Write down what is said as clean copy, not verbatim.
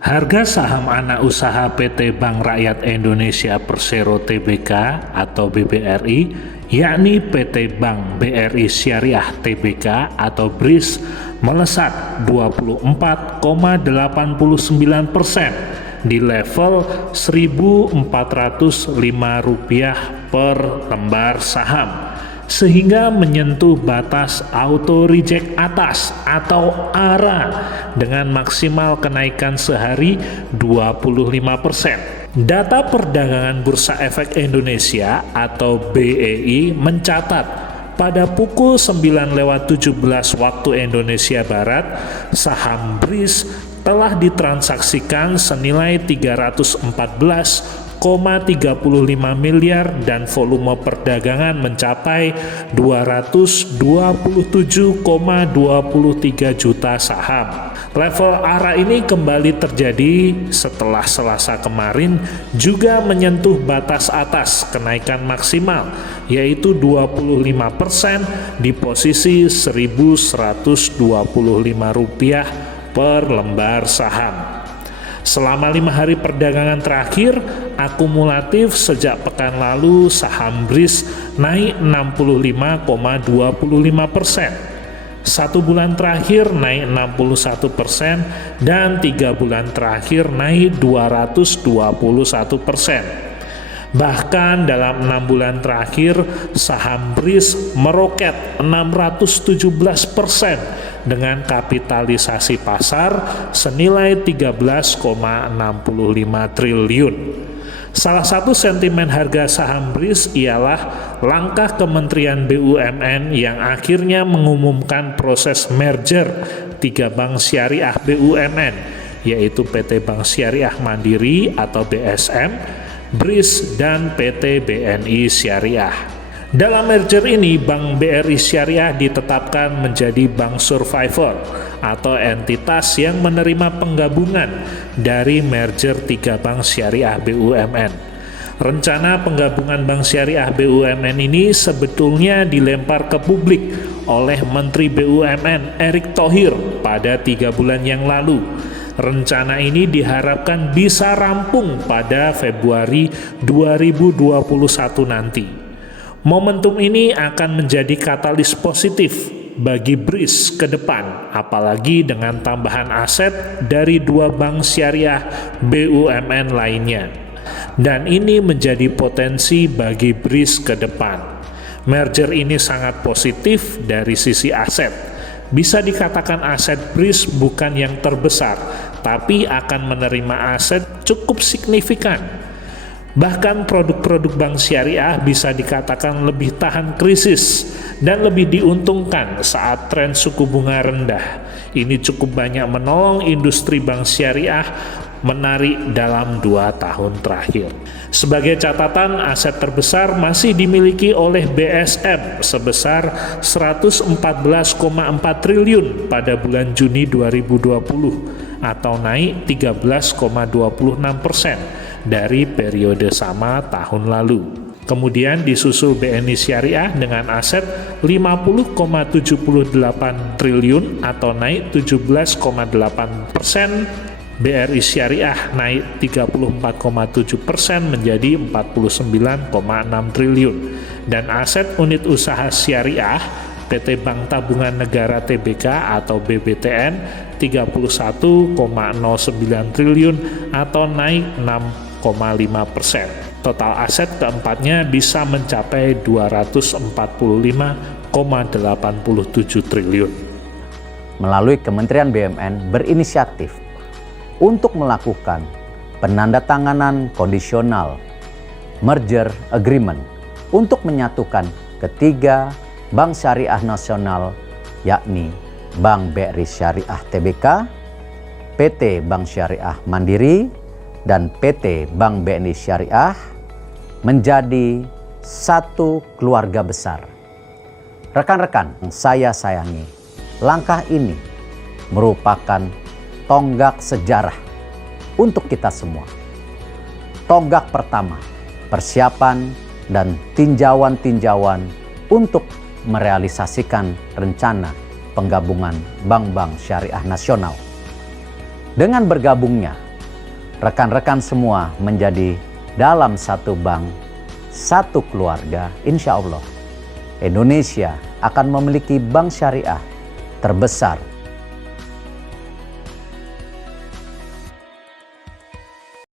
Harga saham anak usaha PT Bank Rakyat Indonesia Persero Tbk atau BBRI, yakni PT Bank BRI Syariah Tbk atau BRIS, melesat 24,89% di level Rp1.405 per lembar saham, sehingga menyentuh batas auto reject atas atau ARA dengan maksimal kenaikan sehari 25%. Data Perdagangan Bursa Efek Indonesia atau BEI mencatat pada pukul 9.17 waktu Indonesia Barat, saham BRIS telah ditransaksikan senilai 314,35 miliar dan volume perdagangan mencapai 227,23 juta saham. Level ARA ini kembali terjadi setelah Selasa kemarin juga menyentuh batas atas kenaikan maksimal, yaitu 25% di posisi Rp1.125 per lembar saham. Selama 5 hari perdagangan terakhir, akumulatif sejak pekan lalu saham BRIS naik 65,25%. 1 bulan terakhir naik 61% dan 3 bulan terakhir naik 221%. Bahkan dalam 6 bulan terakhir, saham BRIS meroket 617% dengan kapitalisasi pasar senilai 13,65 triliun. Salah satu sentimen harga saham BRIS ialah langkah Kementerian BUMN yang akhirnya mengumumkan proses merger 3 bank syariah BUMN, yaitu PT Bank Syariah Mandiri atau BSM, BRIS, dan PT BNI Syariah. Dalam merger ini, Bank BRI Syariah ditetapkan menjadi bank survivor atau entitas yang menerima penggabungan dari merger 3 bank syariah BUMN. Rencana penggabungan bank syariah BUMN ini sebetulnya dilempar ke publik oleh Menteri BUMN Erick Thohir pada 3 bulan yang lalu. Rencana ini diharapkan bisa rampung pada Februari 2021 nanti. Momentum ini akan menjadi katalis positif bagi BRIS ke depan, apalagi dengan tambahan aset dari 2 bank syariah BUMN lainnya. Dan ini menjadi potensi bagi BRIS ke depan. Merger ini sangat positif dari sisi aset. Bisa dikatakan aset BRIS bukan yang terbesar, tapi akan menerima aset cukup signifikan. Bahkan produk-produk bank syariah bisa dikatakan lebih tahan krisis dan lebih diuntungkan saat tren suku bunga rendah. Ini cukup banyak menolong industri bank syariah menarik dalam 2 tahun terakhir. Sebagai catatan, aset terbesar masih dimiliki oleh BSM sebesar 114,4 triliun pada bulan Juni 2020 atau naik 13,26% dari periode sama tahun lalu. Kemudian disusul BNI Syariah dengan aset 50,78 triliun atau naik 17,8%. BRI Syariah naik 34,7% menjadi 49,6 triliun. Dan aset unit usaha syariah PT Bank Tabungan Negara Tbk atau BBTN 31,09 triliun atau naik 6,5%. Total aset keempatnya bisa mencapai 245,87 triliun. Melalui Kementerian BUMN berinisiatif untuk melakukan penandatanganan kondisional merger agreement untuk menyatukan ketiga bank syariah nasional, yakni Bank BRI Syariah Tbk, PT Bank Syariah Mandiri, dan PT Bank BNI Syariah menjadi satu keluarga besar. Rekan-rekan yang saya sayangi, langkah ini merupakan tonggak sejarah untuk kita semua. Tonggak pertama, persiapan dan tinjauan-tinjauan untuk merealisasikan rencana penggabungan bank-bank syariah nasional. Dengan bergabungnya rekan-rekan semua menjadi dalam satu bank, satu keluarga, insya Allah Indonesia akan memiliki bank syariah terbesar